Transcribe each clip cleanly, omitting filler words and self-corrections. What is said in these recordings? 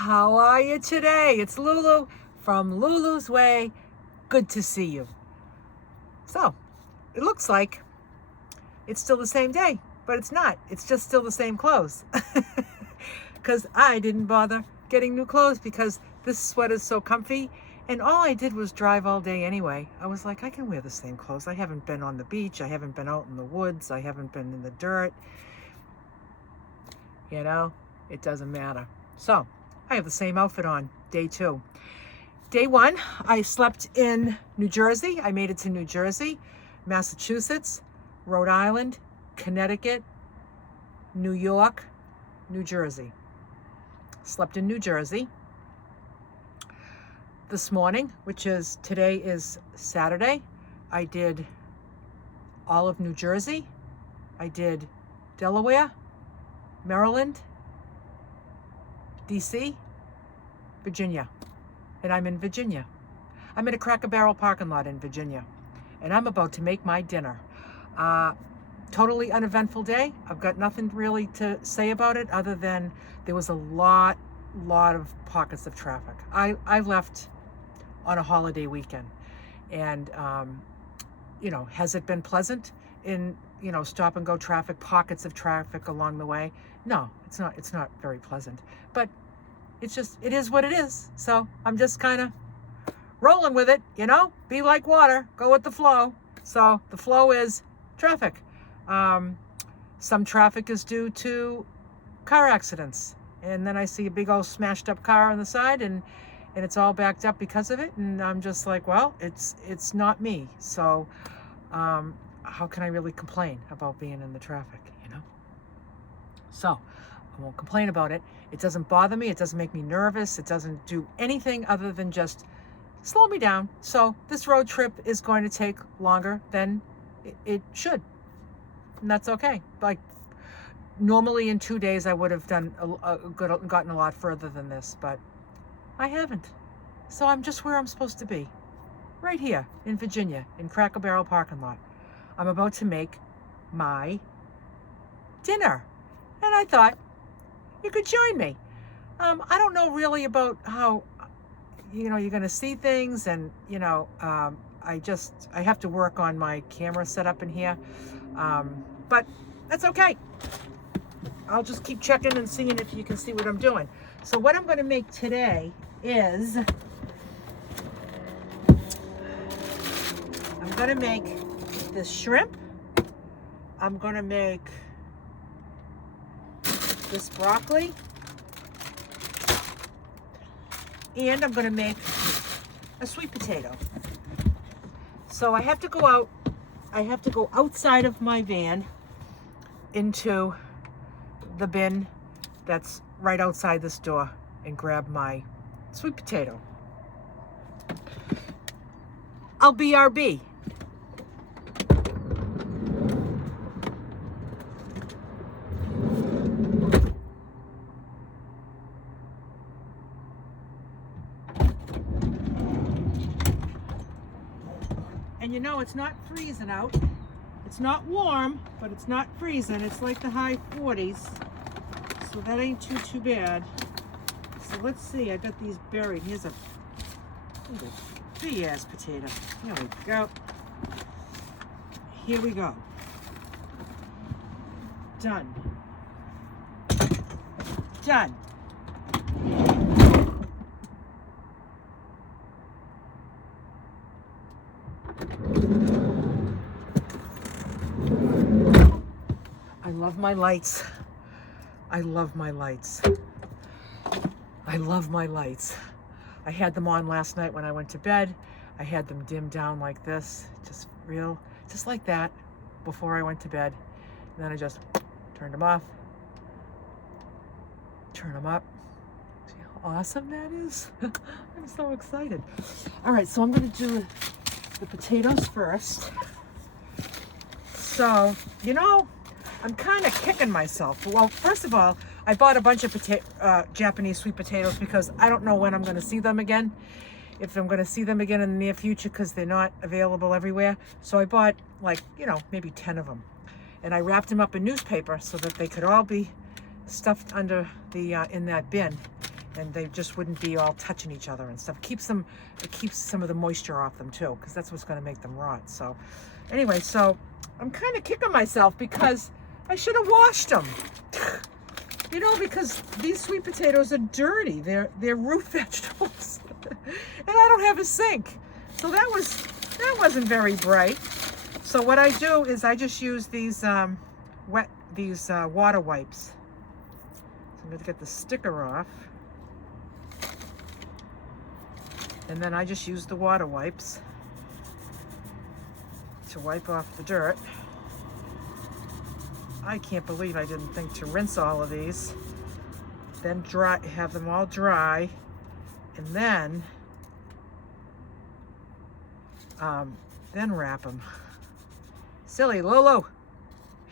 How are you today? It's Lulu from Lulu's Way. Good to see you. So, it looks like it's still the same day, but it's not. It's just still the same clothes. Because I didn't bother getting new clothes because this sweater's so comfy. And all I did was drive all day anyway. I was like, I can wear the same clothes. I haven't been on the beach. I haven't been out in the woods. I haven't been in the dirt. You know, it doesn't matter. So, I have the same outfit on, day 2. Day 1, I slept in New Jersey. I made it to New Jersey, Massachusetts, Rhode Island, Connecticut, New York, New Jersey. Slept in New Jersey. This morning, today is Saturday, I did all of New Jersey. I did Delaware, Maryland, DC, Virginia, and I'm in Virginia. I'm in a Cracker Barrel parking lot in Virginia, and I'm about to make my dinner. Totally uneventful day. I've got nothing really to say about it other than there was a lot of pockets of traffic. I left on a holiday weekend, and has it been pleasant in stop and go traffic, pockets of traffic along the way? No, it's not very pleasant, but it is what it is. So I'm just kind of rolling with it, be like water, go with the flow. So the flow is traffic. Some traffic is due to car accidents, and then I see a big old smashed up car on the side, and it's all backed up because of it, and I'm just like, well, it's not me. So how can I really complain about being in the traffic, So I won't complain about it. It doesn't bother me. It doesn't make me nervous. It doesn't do anything other than just slow me down. So this road trip is going to take longer than it should. And that's okay. Like normally in 2 days, I would have done gotten a lot further than this, but I haven't. So I'm just where I'm supposed to be. Right here in Virginia, in Cracker Barrel parking lot. I'm about to make my dinner. And I thought, you could join me. I don't know really about how, you're going to see things, and, I have to work on my camera setup in here. But that's okay. I'll just keep checking and seeing if you can see what I'm doing. So what I'm going to make today is, I'm going to make this shrimp. I'm going to make this broccoli, and I'm going to make a sweet potato. So I have to go outside of my van into the bin that's right outside this door and grab my sweet potato. I'll BRB. And it's not freezing out. It's not warm, but it's not freezing. It's like the high 40s. So that ain't too bad. So let's see, I got these buried. Here's a big ass potato. There we go. Here we go. Done. Done. I love my lights. I love my lights. I love my lights. I had them on last night when I went to bed. I had them dimmed down like this, just like that, before I went to bed. And then I just turned them off, turn them up. See how awesome that is? I'm so excited. All right, so I'm gonna do the potatoes first. So, I'm kind of kicking myself. Well, first of all, I bought a bunch of Japanese sweet potatoes because I don't know when I'm going to see them again. If I'm going to see them again in the near future, because they're not available everywhere. So I bought maybe 10 of them. And I wrapped them up in newspaper so that they could all be stuffed under the in that bin. and they just wouldn't be all touching each other and stuff. It keeps some of the moisture off them too, because that's what's going to make them rot. So anyway, so I'm kind of kicking myself because I should have washed them. You know, because these sweet potatoes are dirty. They're root vegetables, and I don't have a sink. So that wasn't very bright. So what I do is I just use these water wipes. So I'm going to get the sticker off. And then I just use the water wipes to wipe off the dirt. I can't believe I didn't think to rinse all of these. Then have them all dry. And then wrap them. Silly Lulu.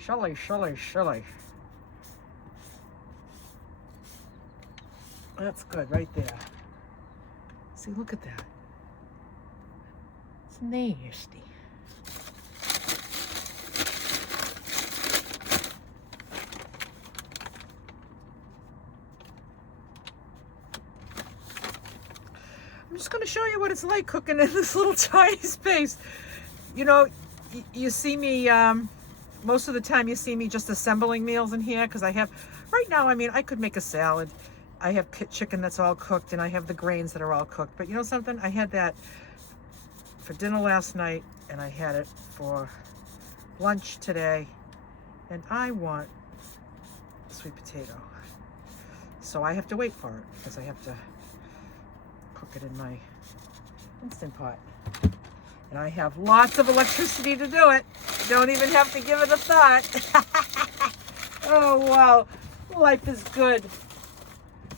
Shully. That's good right there. See, look at that. It's nasty. I'm just going to show you what it's like cooking in this little tiny space. You know, you see me, most of the time you see me just assembling meals in here, because I have, right now, I mean, I could make a salad. I have chicken that's all cooked, and I have the grains that are all cooked. But you know something? I had that for dinner last night, and I had it for lunch today, and I want sweet potato. So I have to wait for it, because I have to cook it in my Instant Pot. And I have lots of electricity to do it. Don't even have to give it a thought. Oh, wow. Life is good.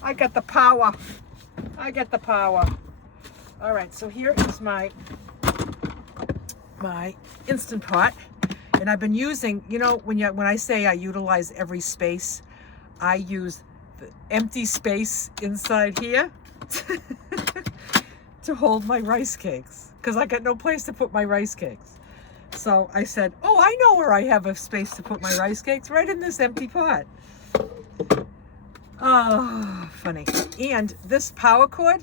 I got the power. All right, so here is my Instant Pot. And I've been using, you know, when I say I utilize every space, I use the empty space inside here to hold my rice cakes, because I got no place to put my rice cakes. So I said, oh, I know where I have a space to put my rice cakes, right in this empty pot. Oh, funny. And this power cord,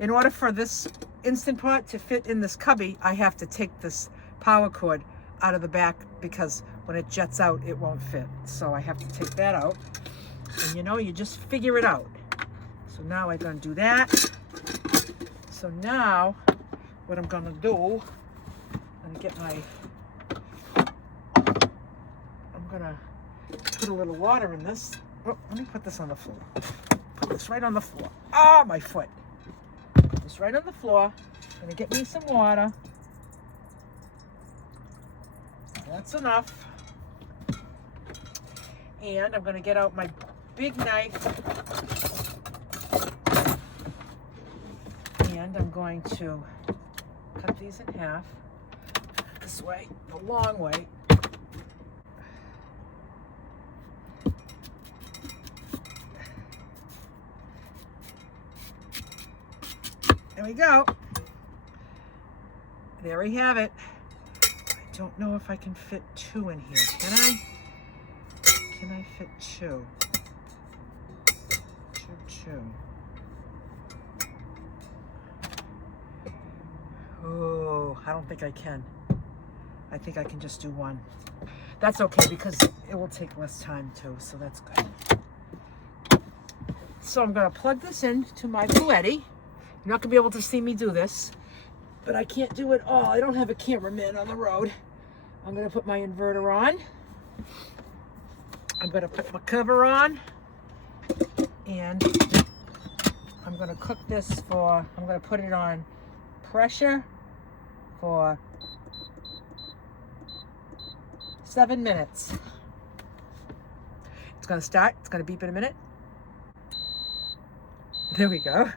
in order for this Instant Pot to fit in this cubby, I have to take this power cord out of the back, because when it jets out, it won't fit. So I have to take that out. And you know, you just figure it out. So now I'm going to do that. So now, what I'm going to do, I'm going to put a little water in this. Oh, let me put this on the floor. Put this right on the floor. Ah, my foot. Put this right on the floor. I'm going to get me some water. That's enough. And I'm going to get out my big knife. And I'm going to cut these in half. This way, the long way. There we go. There we have it. I don't know if I can fit 2 in here. Can I? Can I fit 2? Two. Oh, I don't think I can. I think I can just do 1. That's okay, because it will take less time too, so that's good. So I'm going to plug this in to my Paletti. You're not going to be able to see me do this, but I can't do it all. I don't have a cameraman on the road. I'm going to put my inverter on. I'm going to put my cover on. And I'm going to cook this I'm going to put it on pressure for 7 minutes. It's going to start. It's going to beep in a minute. There we go.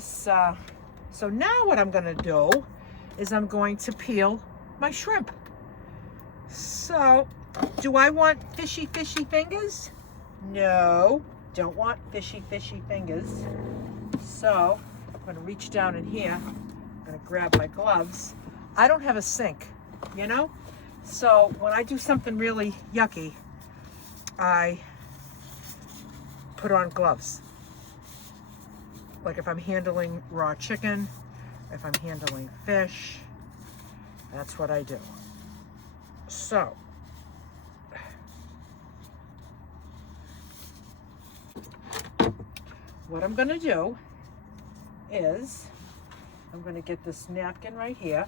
So now what I'm going to do is I'm going to peel my shrimp. So, do I want fishy fingers? No, don't want fishy fingers. So, I'm going to reach down in here. I'm going to grab my gloves. I don't have a sink, you know? So, when I do something really yucky, I put on gloves. Like if I'm handling raw chicken, if I'm handling fish, that's what I do. So, what I'm gonna do is, I'm gonna get this napkin right here.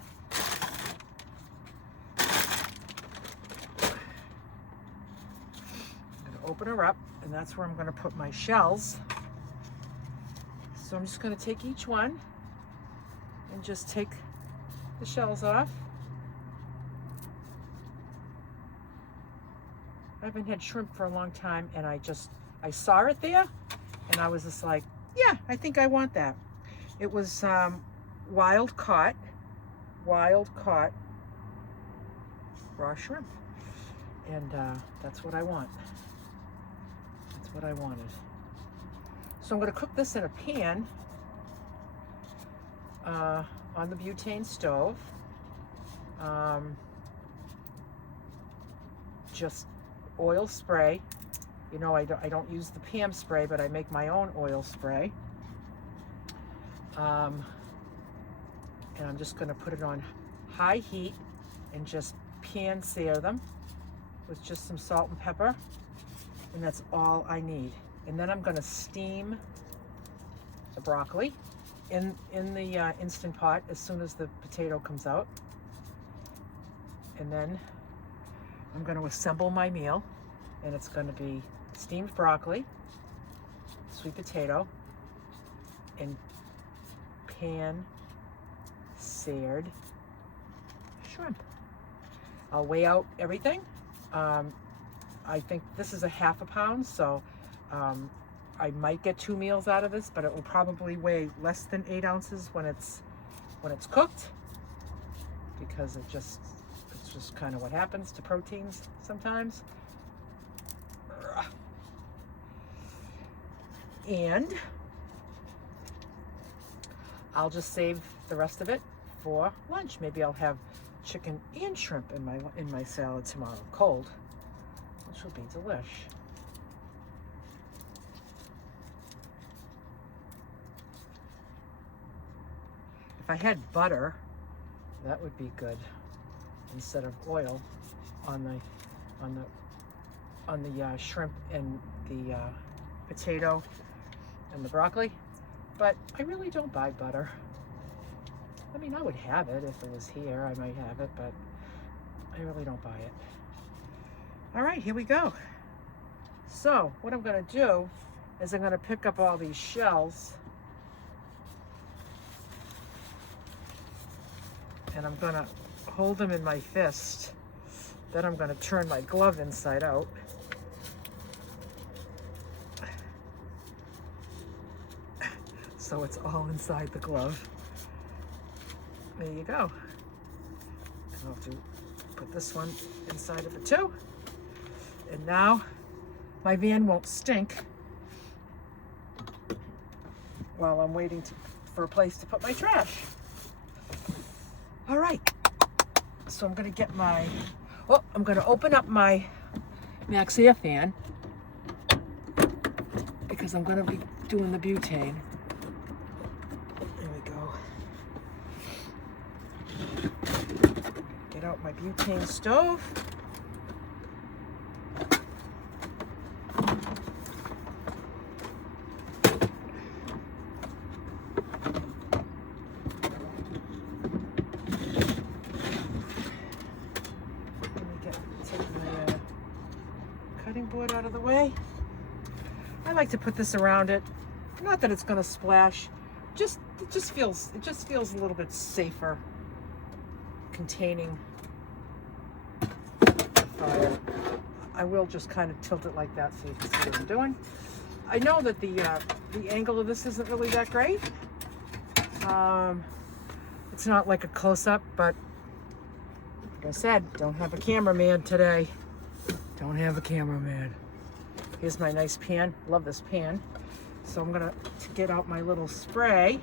I'm gonna open her up, and that's where I'm gonna put my shells. So I'm just gonna take each one and just take the shells off. I haven't had shrimp for a long time, and I saw it there, and I was just like, yeah, I think I want that. It was wild caught raw shrimp, and that's what I want. That's what I wanted. So I'm going to cook this in a pan on the butane stove. Just oil spray. You know, I don't use the Pam spray, but I make my own oil spray. And I'm just going to put it on high heat and just pan sear them with just some salt and pepper. And that's all I need. And then I'm going to steam the broccoli in the Instant Pot as soon as the potato comes out. And then I'm going to assemble my meal, and it's going to be steamed broccoli, sweet potato, and pan seared shrimp. I'll weigh out everything. I think this is a half a pound, so I might get 2 meals out of this, but it will probably weigh less than 8 ounces when it's cooked, because it's just kind of what happens to proteins sometimes. And I'll just save the rest of it for lunch. Maybe I'll have chicken and shrimp in my salad tomorrow, cold, which will be delish. If I had butter, that would be good instead of oil on the shrimp and the potato and the broccoli. But I really don't buy butter. I mean, I would have it if it was here. I might have it, but I really don't buy it. All right, here we go. So what I'm going to do is I'm going to pick up all these shells, and I'm going to hold them in my fist. Then I'm going to turn my glove inside out. So it's all inside the glove. There you go. And I'll have to put this one inside of it too. And now my van won't stink while I'm waiting for a place to put my trash. All right. So I'm going to get I'm going to open up my Max Air fan because I'm going to be doing the butane. There we go. Get out my butane stove. Board out of the way. I like to put this around it. Not that it's going to splash. It just feels a little bit safer containing the fire. I will just kind of tilt it like that so you can see what I'm doing. I know that the angle of this isn't really that great. It's not like a close-up, but like I said, don't have a cameraman today. Don't have a cameraman. Here's my nice pan. Love this pan. So I'm gonna get out my little spray,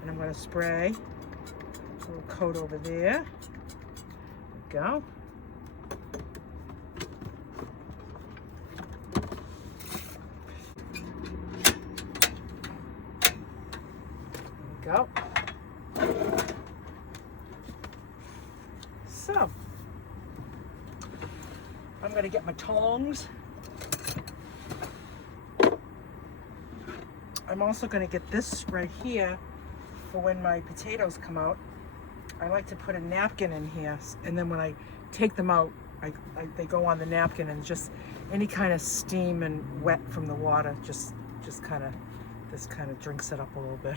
and I'm gonna spray a little coat over there. There we go. go. So, I'm going to get my tongs. I'm also going to get this right here for when my potatoes come out. I like to put a napkin in here, and then when I take them out, they go on the napkin, and just any kind of steam and wet from the water just kind of, this kind of drinks it up a little bit.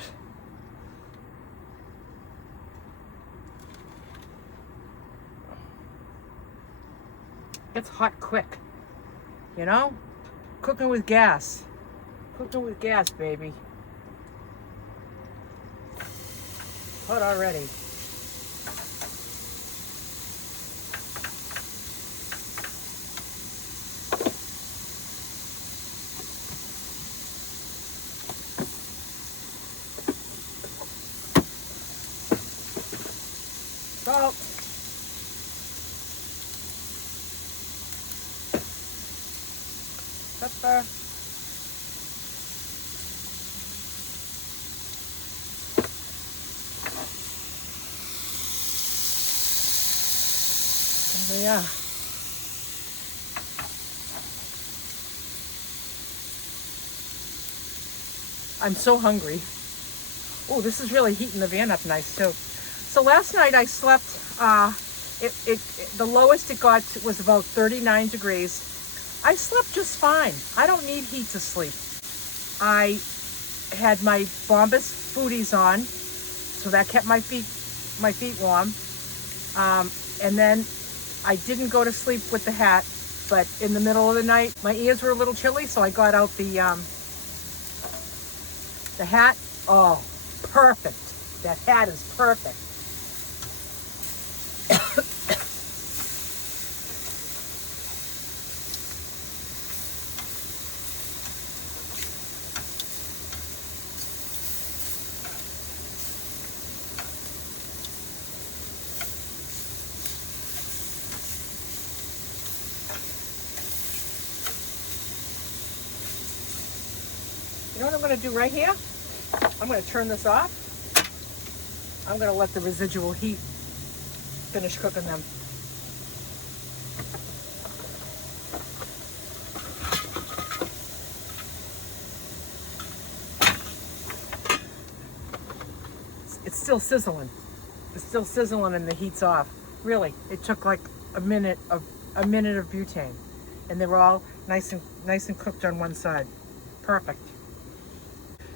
It's hot quick, you know? Cooking with gas. Cooking with gas, baby. Hot already. Salt. Pepper. And yeah. I'm so hungry. Oh, this is really heating the van up nice too. So last night I slept, the lowest it got was about 39 degrees. I slept just fine. I don't need heat to sleep. I had my Bombas Foodies on, so that kept my feet warm. And then I didn't go to sleep with the hat, but in the middle of the night, my ears were a little chilly, so I got out the hat. Oh, perfect. That hat is perfect. You know what I'm going to do right here? I'm going to turn this off. I'm going to let the residual heat finish cooking them. It's still sizzling. It's still sizzling and the heat's off. Really, it took like a minute of butane, and they were all nice and cooked on one side. Perfect.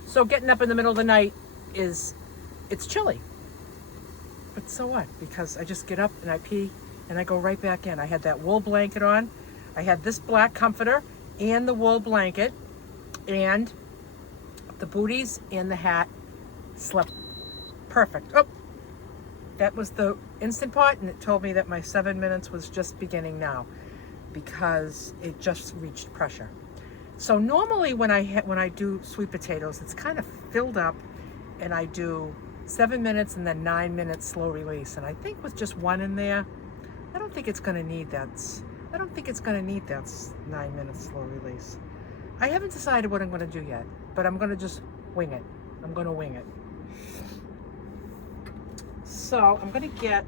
So getting up in the middle of the night it's chilly. But so what? Because I just get up and I pee and I go right back in. I had that wool blanket on. I had this black comforter and the wool blanket, and the booties and the hat. Slept perfect. Oh, that was the Instant Pot, and it told me that my 7 minutes was just beginning now because it just reached pressure. So normally when I do sweet potatoes, it's kind of filled up, and I do 7 minutes and then 9 minutes slow release. And I think with just one in there, I don't think it's going to need that. I don't think it's going to need that 9 minutes slow release. I haven't decided what I'm going to do yet, but I'm going to just wing it. I'm going to wing it. So I'm going to get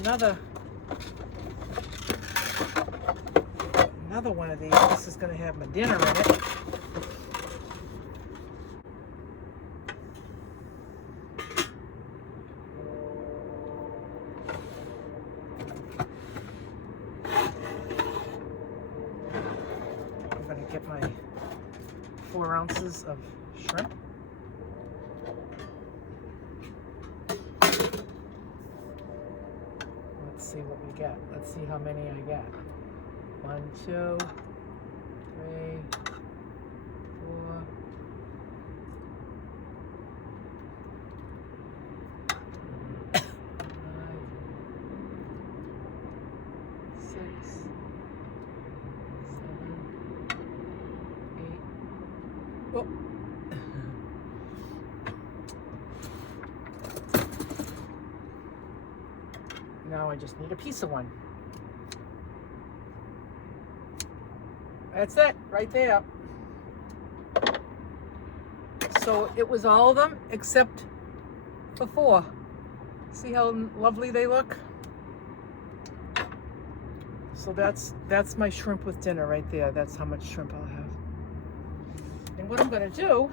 another one of these. This is going to have my dinner in it. I'm going to get my 4 ounces of shrimp. Let's see what we get. Let's see how many I get. 1, 2, 3, 4. 5, 6, 7, 8. Oh. Now I just need a piece of one. That's it, right there. So it was all of them except for 4. See how lovely they look? So that's my shrimp with dinner right there. That's how much shrimp I'll have. And what I'm gonna do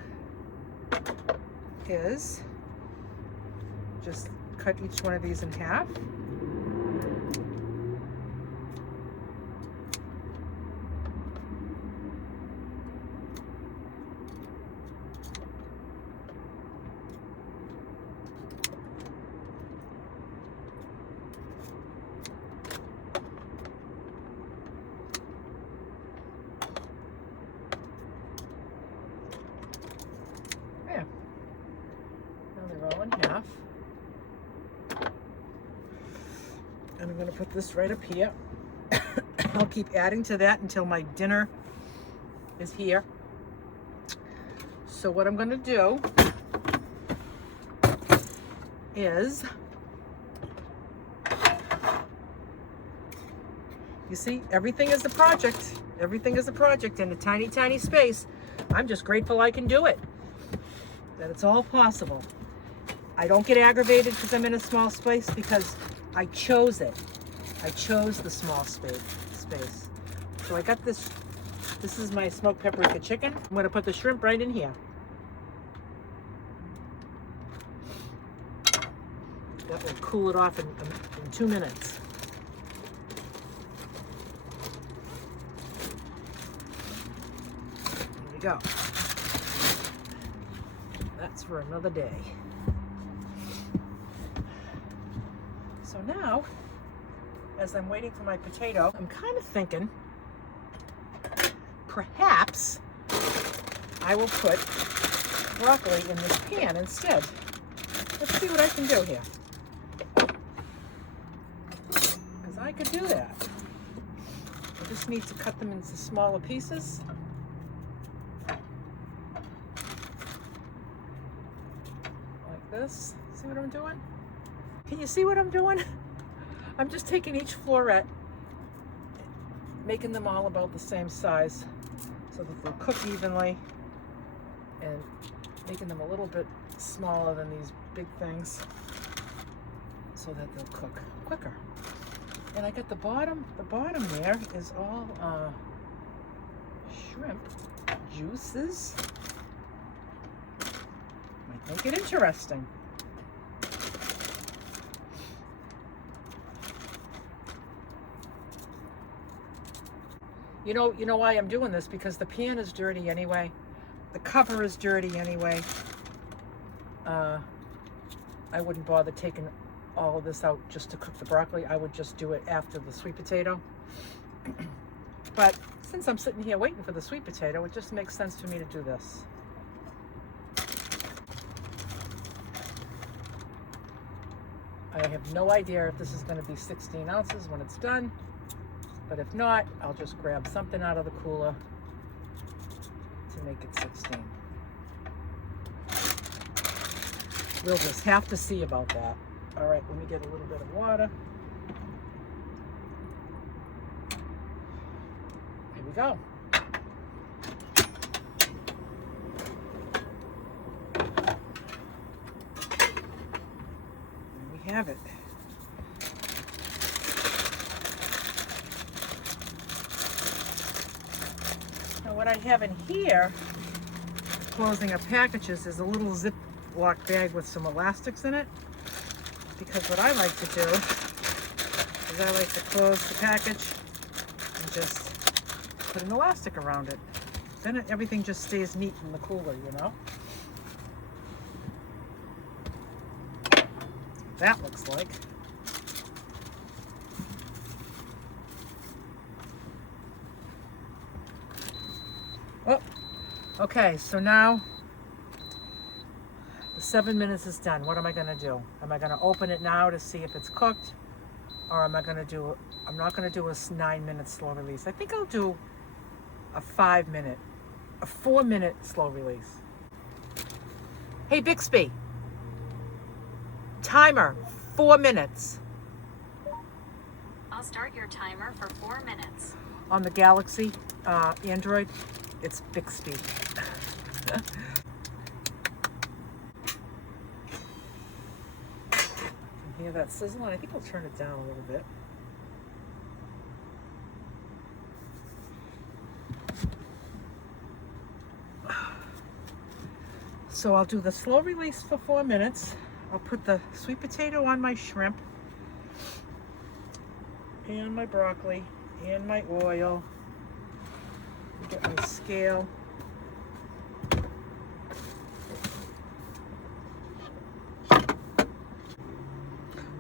is just cut each one of these in half. There. Now they're all in half. And I'm going to put this right up here. I'll keep adding to that until my dinner is here. So what I'm going to do is, you see, everything is a project. Everything is a project in a tiny, tiny space. I'm just grateful I can do it, that it's all possible. I don't get aggravated because I'm in a small space, because I chose it. I chose the small space. So I got this. This is my smoked paprika chicken. I'm going to put the shrimp right in here. That will cool it off in 2 minutes. There we go. That's for another day. So now, as I'm waiting for my potato, I'm kind of thinking perhaps I will put broccoli in this pan instead. Let's see what I can do here. Because I could do that. I just need to cut them into smaller pieces. Like this. See what I'm doing? Can you see what I'm doing? I'm just taking each floret, making them all about the same size so that they'll cook evenly, and making them a little bit smaller than these big things so that they'll cook quicker. And I got the bottom there is all shrimp juices. Might make it interesting. You know why I'm doing this? Because the pan is dirty anyway. The cover is dirty anyway. I wouldn't bother taking all of this out just to cook the broccoli. I would just do it after the sweet potato. But since I'm sitting here waiting for the sweet potato, it just makes sense for me to do this. I have no idea if this is going to be 16 ounces when it's done. But if not, I'll just grab something out of the cooler to make it 16. We'll just have to see about that. All right, let me get a little bit of water. Here we go. There we have it. What I have in here, closing up packages, is a little Ziploc bag with some elastics in it. Because what I like to do is I like to close the package and just put an elastic around it. Then everything just stays neat in the cooler, you know? That looks like. Oh, okay, so now the 7 minutes is done. What am I gonna do? Am I gonna open it now to see if it's cooked? Or am I gonna do, I'm not gonna do a 9-minute slow release. I think I'll do a 5-minute, a 4-minute slow release. Hey Bixby, timer, 4 minutes. I'll start your timer for 4 minutes. On the Galaxy Android, it's Bixby. Hear that sizzle? And I think I'll turn it down a little bit. So I'll do the slow release for 4 minutes. I'll put the sweet potato on my shrimp and my broccoli and my oil. Get my scale.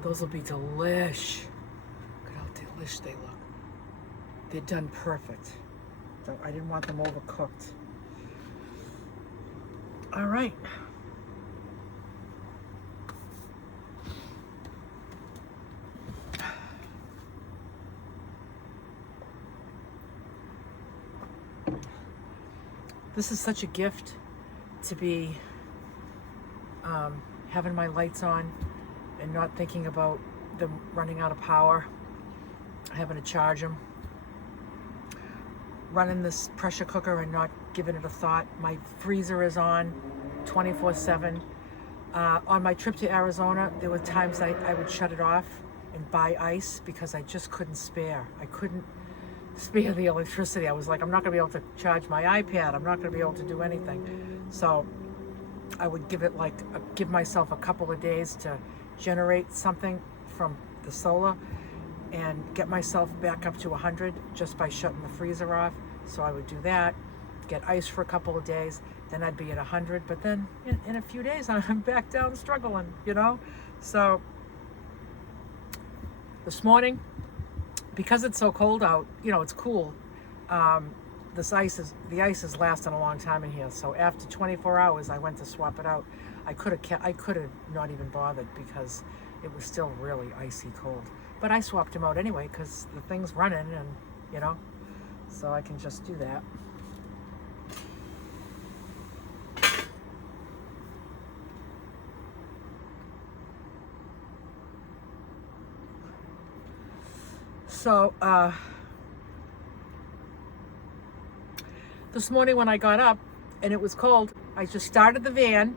Those will be delish. Look at how delish they look. They're done perfect. So I didn't want them overcooked. All right. This is such a gift to be having my lights on and not thinking about them running out of power, having to charge them, running this pressure cooker and not giving it a thought. My freezer is on 24/7. On my trip to Arizona, there were times I would shut it off and buy ice because I just couldn't spare. I couldn't spare the electricity. I was like, I'm not gonna be able to charge my iPad. I'm not gonna be able to do anything. So I would give myself a couple of days to generate something from the solar and get myself back up to 100 just by shutting the freezer off. So I would do that, get ice for a couple of days, then I'd be at 100, but then in a few days I'm back down struggling, you know? So this morning, because it's so cold out, you know, it's cool. The ice is lasting a long time in here. So after 24 hours, I went to swap it out. I could have not even bothered because it was still really icy cold. But I swapped them out anyway because the thing's running, and you know, so I can just do that. So this morning when I got up and it was cold, I just started the van,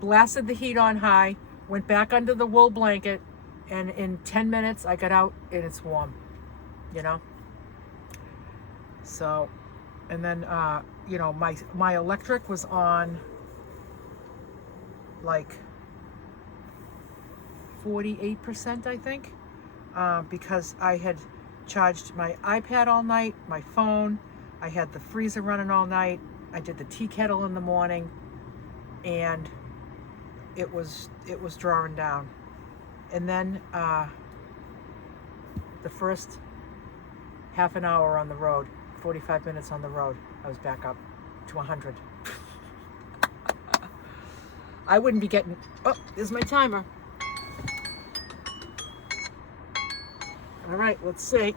blasted the heat on high, went back under the wool blanket, and in 10 minutes I got out and it's warm, you know? So, and then, you know, my electric was on like 48%, I think, because I had charged my iPad all night, my phone, I had the freezer running all night, I did the tea kettle in the morning, and it was drawing down. And then the first half an hour on the road, 45 minutes on the road, I was back up to 100. I wouldn't be getting, oh, there's my timer. All right, let's see.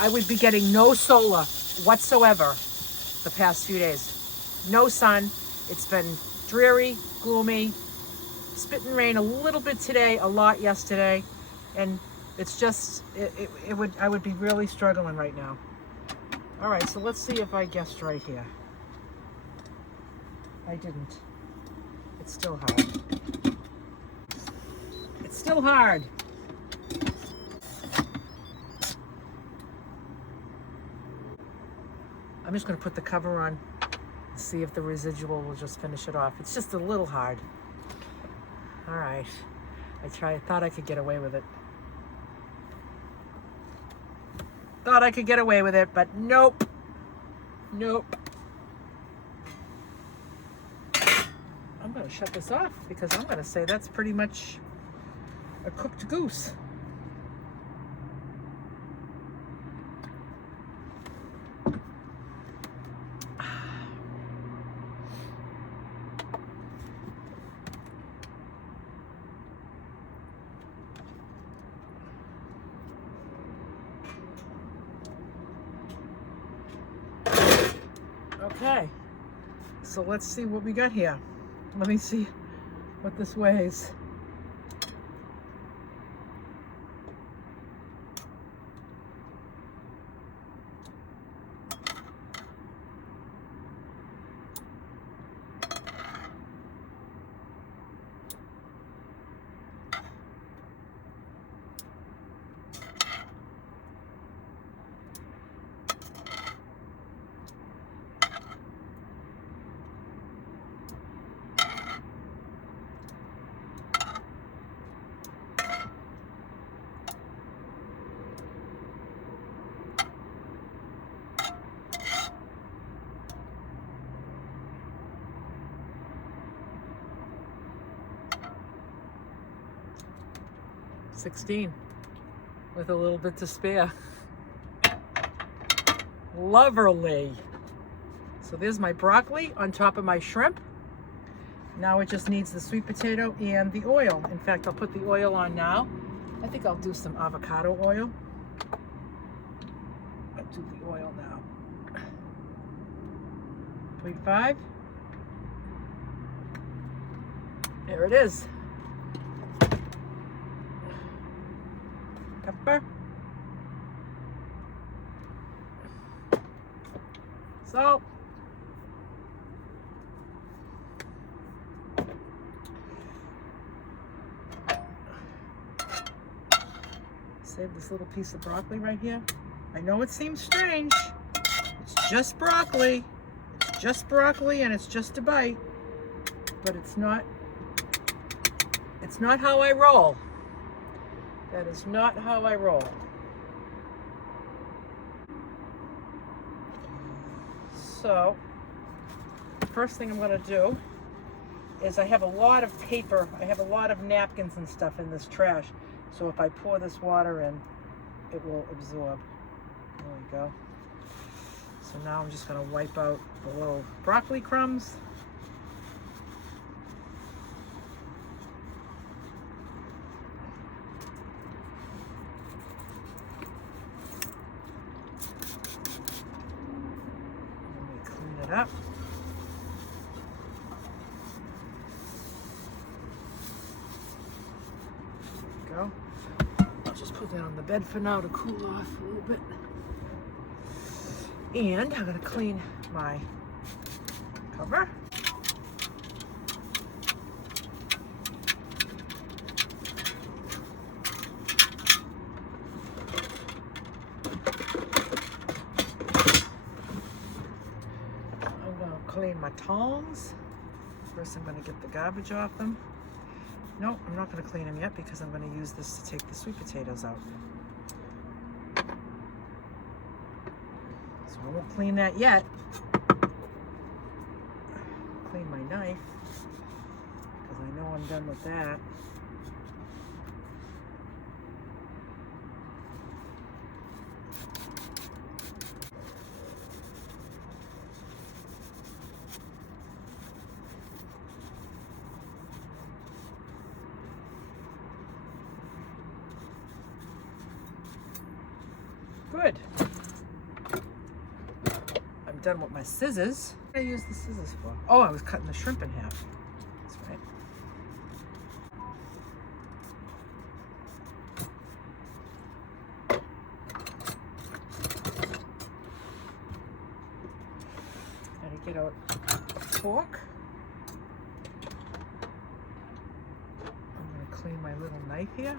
I would be getting no solar whatsoever the past few days. No sun. It's been dreary, gloomy, spitting rain a little bit today, a lot yesterday, and it's just, I would be really struggling right now. All right, so let's see if I guessed right here. I didn't. It's still hard. It's still hard. I'm just going to put the cover on, see if the residual will just finish it off. It's just a little hard. All right. I thought I could get away with it. Thought I could get away with it, but nope. Nope. I'm going to shut this off because I'm going to say that's pretty much a cooked goose. Okay, so let's see what we got here. Let me see what this weighs. 16 with a little bit to spare. Lovely. So there's my broccoli on top of my shrimp. Now it just needs the sweet potato and the oil. In fact, I'll put the oil on now. I think I'll do some avocado oil. I'll do the oil now. 0.5. There it is. Pepper. Salt. Save this little piece of broccoli right here. I know it seems strange. It's just broccoli. It's just broccoli and it's just a bite. But it's not how I roll. That is not how I roll. So, the first thing I'm going to do is I have a lot of paper, I have a lot of napkins and stuff in this trash. So if I pour this water in, it will absorb. There we go. So now I'm just going to wipe out the little broccoli crumbs. Up. There we go. I'll just put that on the bed for now to cool off a little bit. And I'm going to clean my cover. Clean my tongs. First I'm going to get the garbage off them. No, I'm not going to clean them yet because I'm going to use this to take the sweet potatoes out. So I won't clean that yet. Clean my knife because I know I'm done with that. Good. I'm done with my scissors. What did I use the scissors for? Oh, I was cutting the shrimp in half. That's right. Gotta get out a fork. I'm gonna clean my little knife here.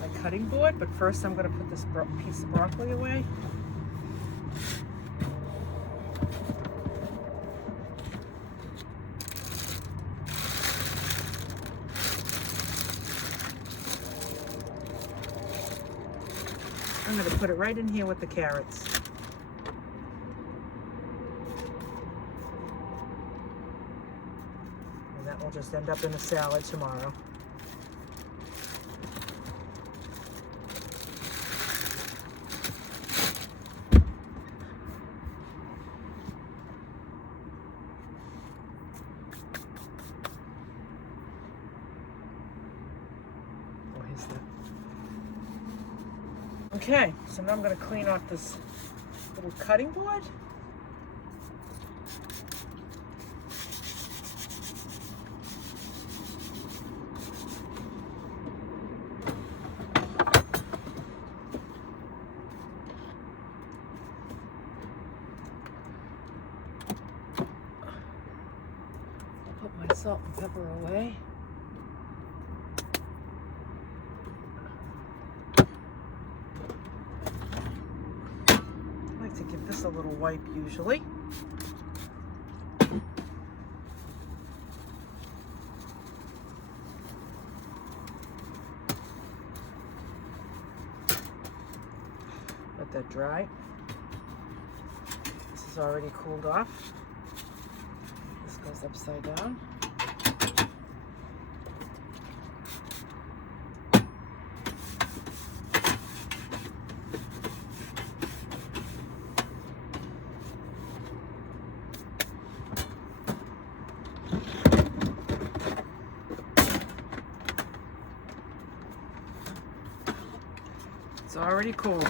My cutting board, but first I'm going to put this piece of broccoli away. I'm going to put it right in here with the carrots. And that will just end up in a salad tomorrow. Okay, so now I'm going to clean off this little cutting board. I'll put my salt and pepper away. To give this a little wipe usually. that dry. This is already cooled off. This goes upside down. It's already cooled.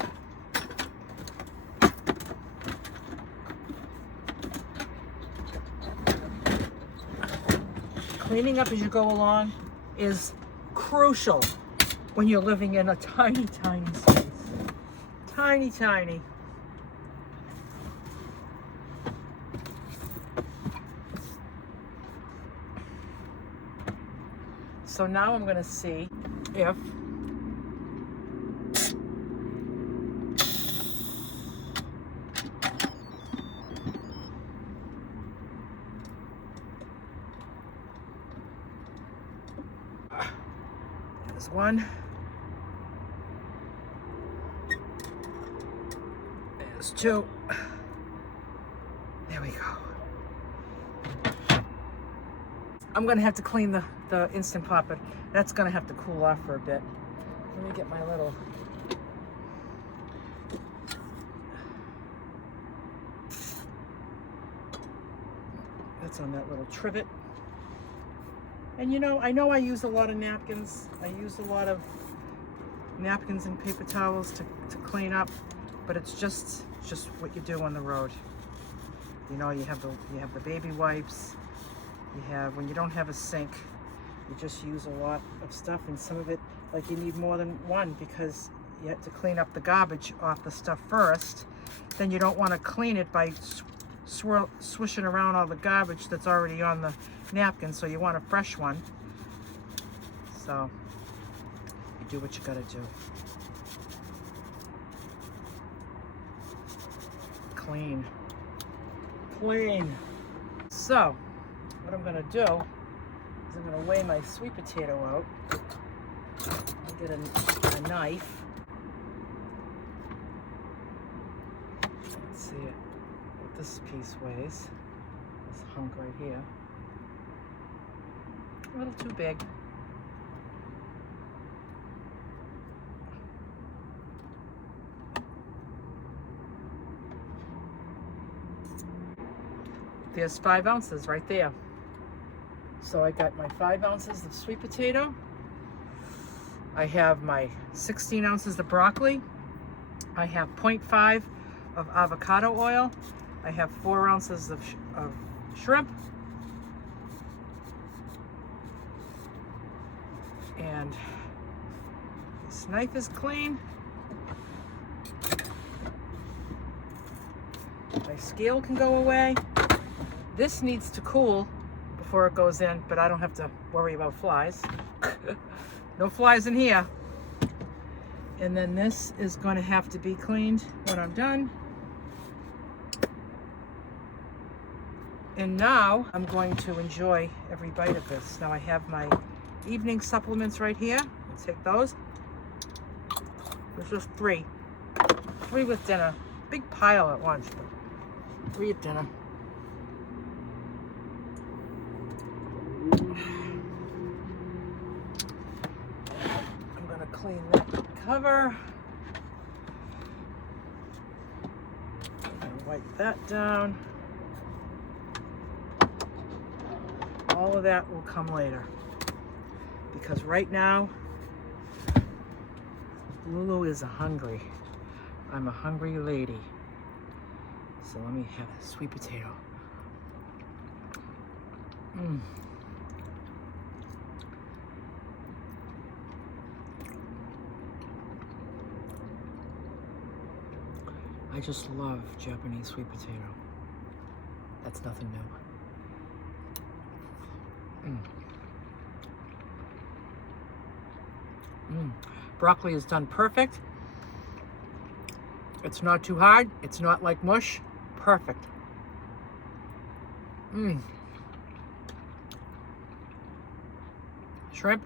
Cleaning up as you go along is crucial when you're living in a tiny, tiny space. Tiny, tiny. So now I'm going to see if there's one. There's two. There we go. I'm gonna have to clean the Instant Pot, but that's gonna have to cool off for a bit. Let me get my little that's on that little trivet. And you know I use a lot of napkins. I use a lot of napkins and paper towels to clean up, but it's just what you do on the road. You know, you have the baby wipes. You have, when you don't have a sink, you just use a lot of stuff, and some of it, like, you need more than one because you have to clean up the garbage off the stuff first. Then you don't want to clean it by swishing around all the garbage that's already on the napkin, so you want a fresh one. So you do what you gotta do. Clean. So what I'm gonna do is I'm gonna weigh my sweet potato out. I'll get a knife. Let's see what this piece weighs. This hunk right here. A little too big. There's 5 ounces right there. So I got my 5 ounces of sweet potato. I have my 16 ounces of broccoli. I have 0.5 of avocado oil. I have 4 ounces of shrimp. And this knife is clean. My scale can go away. This needs to cool before it goes in, but I don't have to worry about flies. No flies in here. And then this is going to have to be cleaned when I'm done. And now I'm going to enjoy every bite of this. Now I have my evening supplements right here. I'll take those. There's just 3. 3 with dinner. Big pile at lunch, but 3 at dinner. I'm gonna clean that cover. I'm gonna wipe that down. All of that will come later, because right now Lulu is hungry. I'm a hungry lady. So let me have a sweet potato. I just love Japanese sweet potato. That's nothing new. Broccoli is done perfect. It's not too hard. It's not like mush. Perfect. Shrimp.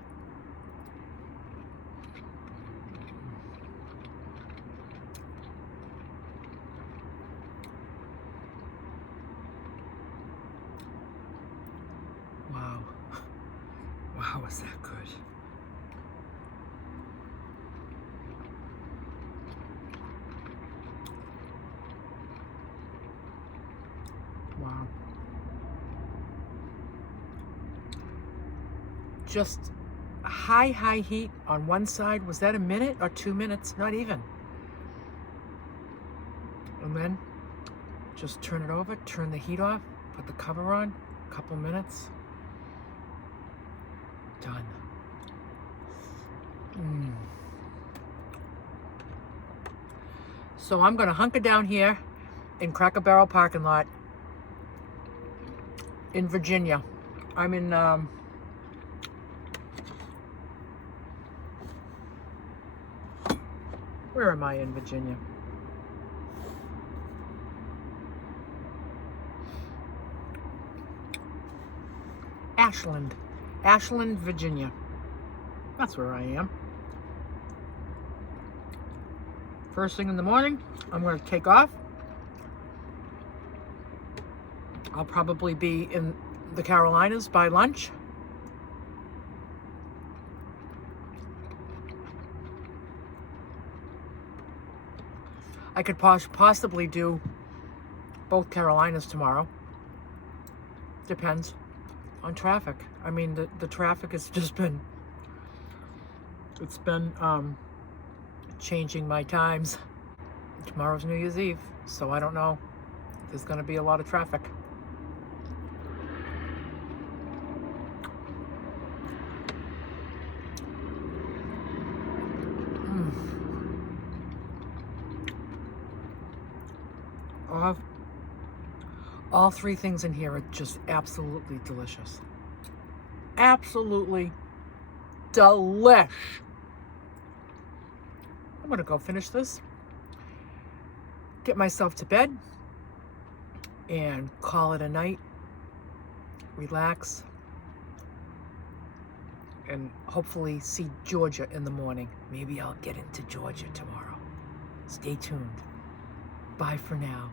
was that good. Wow. Just high heat on one side. Was that a minute or 2 minutes? Not even. And then just turn it over, turn the heat off, put the cover on, a couple minutes. Done. So I'm gonna hunker down here in Cracker Barrel parking lot in Virginia. I'm in where am I in Virginia? Ashland, Virginia. That's where I am. First thing in the morning, I'm going to take off. I'll probably be in the Carolinas by lunch. I could possibly do both Carolinas tomorrow. Depends on traffic. I mean, the traffic has just been, it's been changing my times. Tomorrow's New Year's Eve, so I don't know if there's going to be a lot of traffic. All three things in here are just absolutely delicious. Absolutely delish. I'm gonna go finish this, get myself to bed, and call it a night. Relax, and hopefully see Georgia in the morning. Maybe I'll get into Georgia tomorrow. Stay tuned. Bye for now.